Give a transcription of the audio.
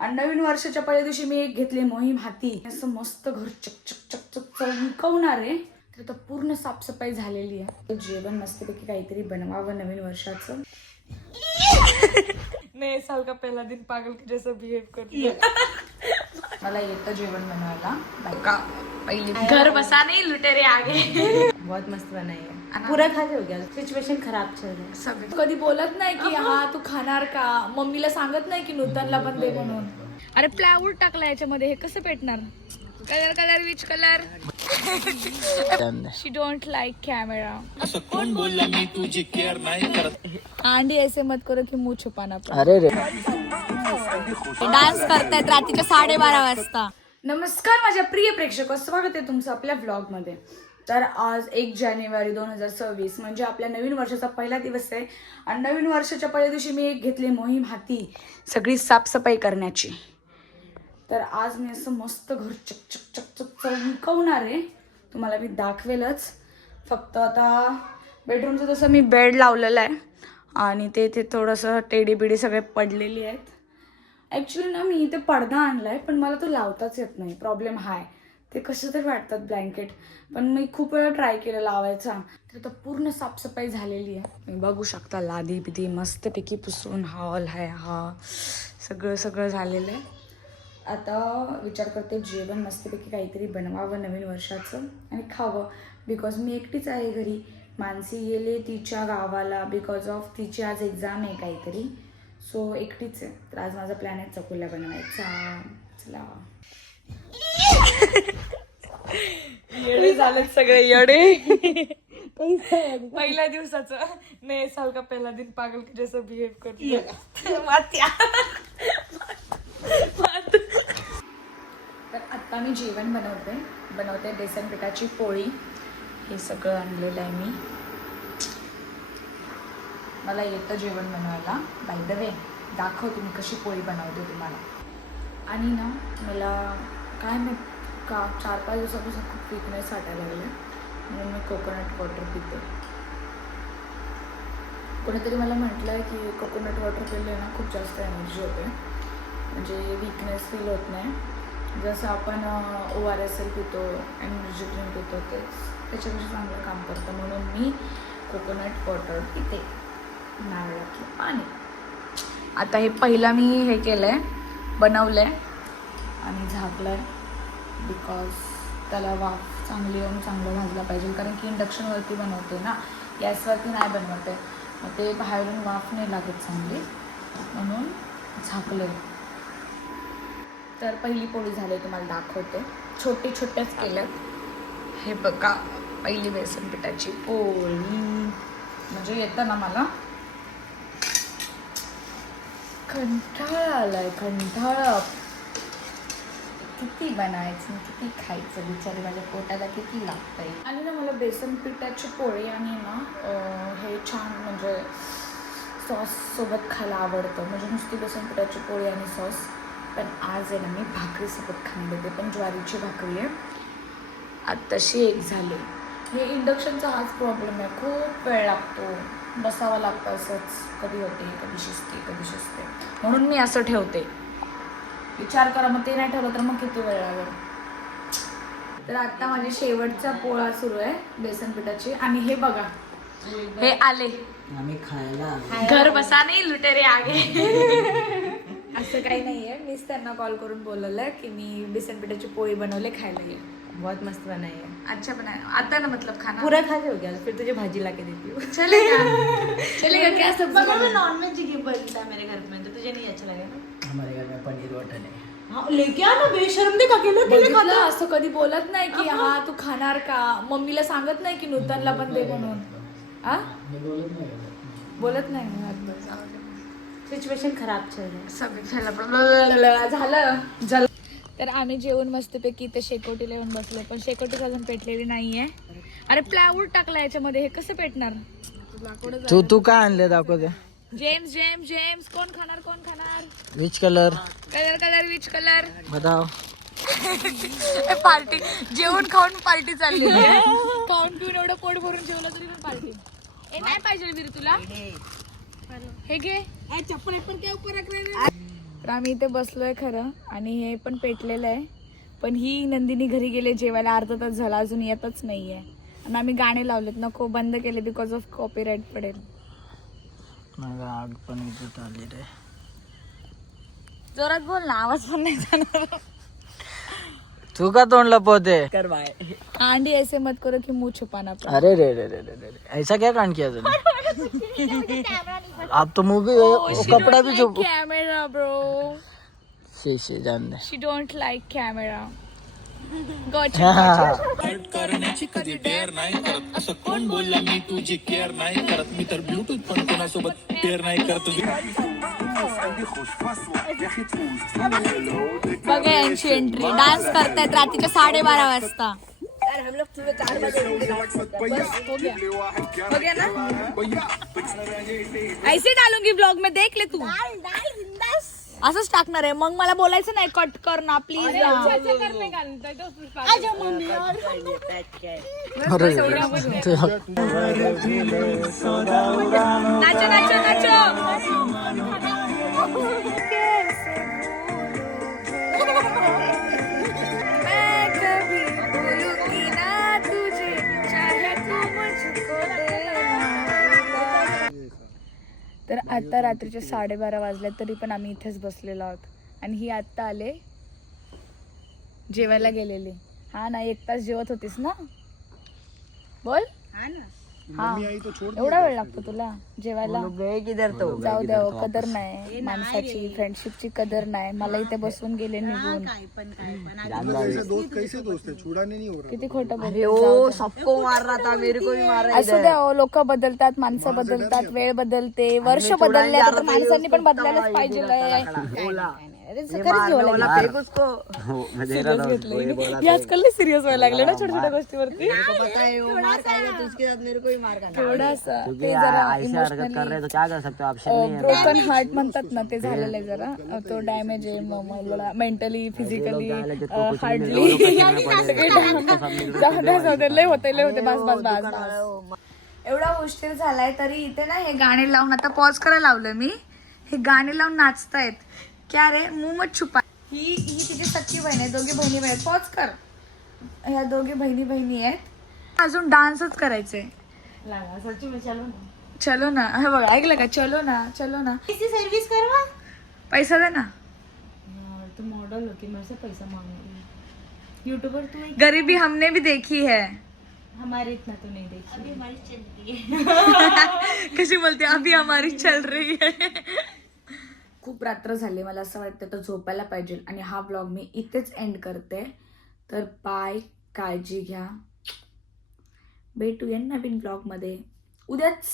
आणि नवीन वर्षाच्या पहिल्या दिवशी मी एक घेतली मोहीम हाती. असं मस्त घर चक चमकवणार आहे. तर आता पूर्ण साफसफाई झालेली आहे. जेवण मस्तपैकी काहीतरी बनवावं नवीन वर्षाचं. नए साल का पहला दिन पागल के जैसा बिहेव करती. मला येतं जेवण बनवायला. पहली घर बसा नहीं लुटेरे आगे. बहुत मस्त बनाई है, पूरा खाली हो गया, सिचुएशन खराब चल रहा है. सगळं कधी बोलत नाही की हा तू खाणार का, मम्मीला सांगत नाही की नूतनला पण दे म्हणून. अरे प्लायवूड टाकला याच्यामध्ये, हे कसं पेटणार. Colour which colour. She don't like camera. कोण बोलला मी तुझी केअर नाही करत. आंडी ऐसे मत करो की मुंह छुपाना. अरे रे डान्स करतायत रात्रीच्या 12:30 वाजता. नमस्कार माझ्या प्रिय प्रेक्षक, स्वागत आहे तुमचं आपल्या व्लॉग मध्ये. तर आज 1 जानेवारी 2026 म्हणजे आपल्या नवीन वर्षाचा पहिला दिवस आहे. आणि नवीन वर्षाच्या पहिल्या दिवशी मी एक घेतली मोहीम हाती सगळी साफसफाई करण्याची. तर आज मी असं मस्त घर चक चमकवणार आहे. तुम्हाला मी दाखवेलच. फक्त आता बेडरूमचं तसं मी बेड लावलेलं आहे आणि ते थोडंसं टेडी बिडी सगळे पडलेली आहेत. ॲक्च्युली ना मी इथे पडदा आणला आहे पण मला तो लावताच येत नाही. प्रॉब्लेम हा आहे, ते कसं तरी वाटतात ब्लँकेट. पण मी खूप वेळा ट्राय केलं लावायचा. तर आता पूर्ण साफसफाई झालेली आहे. मी बघू शकता लादी बिदी मस्तपैकी पुसून हॉल आहे हा सगळं झालेलं आहे. आता विचार करते जेवण मस्तपैकी काहीतरी बनवावं नवीन वर्षाचं आणि खावं. बिकॉज मी एकटीच आहे घरी. मानसी गेले तिच्या गावाला बिकॉज ऑफ तिची आज एक्झाम आहे काहीतरी. सो एकटीच आहे. तर आज माझा प्लॅन आहे चकुल्या बनवायचा. चला येडे झालेत सगळे येडे. पहिल्या दिवसाचं नए साल का पहला दिन पागल के जैसा बिहेव करती. तर आता मी जेवण बनवते बेसन पिठाची पोळी. हे सगळं आणलेलं आहे मी. मला येतं जेवण बनवायला. बाय द वे दाखवते मी कशी पोळी बनवते तुम्हाला. आणि ना मला काय मी का 4-5 दिवसापासून खूप वीकनेस वाटायला लागले म्हणून मी कोकोनट वॉटर पिते. कोणीतरी मला म्हटलं आहे की कोकोनट वॉटर पिले ना खूप जास्त एनर्जी होते, म्हणजे वीकनेस फील होत नाही. जसं आपण ORSL पितो, एनर्जी ड्रिंक पितो त्याच्यापेक्षा चांगलं काम करतं. म्हणून मी कोकोनट वॉटर पिते, नारळातलं पाणी. आता हे पहिला मी हे केलं आहे, बनवलं आहे आणि झाकलं आहे. बिकॉज त्याला वाफ चांगली येऊन चांगलं भाजलं पाहिजे. कारण की इंडक्शनवरती बनवते ना, गॅसवरती नाही बनवते. मग ते बाहेरून वाफ नाही लागत चांगली, म्हणून झाकलं आहे. तर पहिली पोळी झाली तुम्हाला दाखवते. छोट्याच केल्या. हे बघा पहिली बेसन पिठाची पोळी. म्हणजे येतं ना मला कंटाळा आलाय. किती बनायचं किती खायचं, बिचारी माझ्या पोटाला किती लागतंय. आणि ना मला बेसन पिठाची पोळी आणि ना हे छान म्हणजे सॉस सोबत खायला आवडतं. म्हणजे नुसती बेसन पिठाची पोळी आणि सॉस. पण आज आहे ना मी भाकरीसोबत खाणार होते, पण ज्वारीची भाकरी आहे. आत्ताशी एक झाली. हे इंडक्शनचा हाच प्रॉब्लेम आहे, खूप वेळ लागतो, बसावं लागतं असंच. कधी होते कधी शिजते. म्हणून मी असं ठेवते. विचार करा, मग ते नाही ठेवलं तर मग किती वेळ लागेल. तर आता माझी शेवटचा पोळा सुरू आहे बेसन पिठाची. आणि हे बघा हे आले आम्ही खायला घर बसा नहीं लुटेरे आगे. असं काही नाहीये. मीच त्यांना कॉल करून बोलवलं की मी बेसन पिठाची पोळी बनवले, खायला ये. बहुत मस्त बनाई है. अच्छा बनाया. आता ना मतलब खाना पूरा खाली हो गया, फिर तुझे भाजी ला के देती हूँ. चलेगा क्या सब्जी मैं नॉनवेज ही बनता है मेरे घर में, तो तुझे नहीं अच्छा लगेगा. हमारे घर में पनीर मटन है. हाँ लेके आ ना, बेशरम देख अकेले असं कधी बोलत नाही की हा तू खाणार का, मम्मीला सांगत नाही की नूतनला पण दे म्हणून. हा बोलत नाही. सिचुएशन खराब चल रहा है. झालं. तर आम्ही जेवण मस्तपैकी इथे शेकोटीला येऊन बसलो, पण शेकोटीच अजून पेटलेली नाहीये. अरे प्लायवूड टाकला याच्यामध्ये, हे कसं पेटणार. तू काय आणले दाखवते. जेम्स कोण खाणार. विच कलर विच कलर बताओ. पार्टी जेवण खाऊन पार्टी चालली. खाऊन पिऊन एवढं पोट भरून जेवलं तरी पण पार्टी. हे नाही पाहिजे वीर तुला. हे घे चप्पल काय तर आम्ही इथे बसलोय खरं आणि हे पण पेटलेलं आहे, पण ही नंदिनी घरी गेले जेवायला, अर्धा तास झाला अजून येतच नाहीये. आणि आम्ही गाणे लावलेत, नको बंद केले बिकॉज ऑफ कॉपीराईट पडेल. आग पण इथे आली रे. जोरात बोल ना, आवाज पण नाही जाणार. तू का तोंड लपवते? आंटी ऐसे मत करो कि मुंह छुपाना पड़े. अरे रे रे रे रे रे ऐसा क्या कांड किया तूने? आप तो मूवी कपड़ा भी छुप. कैमरा ब्रो, शी जान दे. She don't like camera. Hurt करण्याची कधी डेअर नाही करत. असं कोण बोलला मी तुझी केअर नाही करत. मी तर ब्लूटूथ पण कोणासोबत पेअर नाही करत. बघा यांची एंट्री, डान्स करतायत रात्रीच्या 12:30 वाजता. ऐसे डालूंगी ब्लॉग में, देख ले तू. असंच टाकणार आहे, मग मला बोलायचं नाही कट कर ना प्लीज. अरे नाचो नाचो नाचो. मैं कभी भूलूंगी ना तुझे, चाहे तू मुझको देना. तर आता रात्रीचे 12:30 वाजले तरी पण आम्ही इथेच बसलेलो आहोत. आणि ही आत्ता आले, जेवायला गेलेली. हा ना, 1 तास जेवत होतीस ना, बोल. हा, एवढा वेळ लागतो तुला जेवायला? जाऊ द्या, कदर नाही माणसाची, फ्रेंडशिपची कदर नाही. मला इथे बसवून गेले निघून. किती खोटं बोलतो. सबको मार रहा था, मेरे को भी मार रहा असू द्या, लोक बदलतात, माणसं बदलतात, वेळ बदलते, वर्ष बदलले, तर माणसांनी पण बदलायलाच पाहिजे. आजकाल सिरियस व्हायला लागले ना छोट्या छोट्या गोष्टीवरती. थोडासा ते जरा ब्रोकन हार्ट म्हणतात ना, ते झालेलं आहे जरा. तो डॅमेज आहे मला, मेंटली, फिजिकली, हार्डली. लय होते. बस एवढा उशीर झालाय तरी इथे ना हे गाणे लावून, आता पॉज करायला लावलं मी, हे गाणे लावून नाचतायत. क्या रे, मुंह मत छुपा. ही तिची सख्खी बहीण आहे, दोघी बहिणी आहेत. पॉज कर. ह्या दोघी बहिणी आहेत. अजून डान्सच करायचे. चलो ना, हे बघा, ऐकलं का? चलो ना सर्विस करवा. पैसा दे ना. तू मॉडल हो कि मेरे से पैसा मांग. यूट्यूबर तू एक, गरीबी हमने भी देखी है. हमारे इतना तो नहीं देखी. अभी हमारी चलती है. कशी बोलते, अभी हमारी चल रही है. खूप रात्र झाली, मला असं वाटतं तर झोपायला पाहिजे. आणि हा ब्लॉग मी इथेच एंड करते. तर बाय, काळजी घ्या, भेटूया नवीन ब्लॉग मध्ये उद्याच.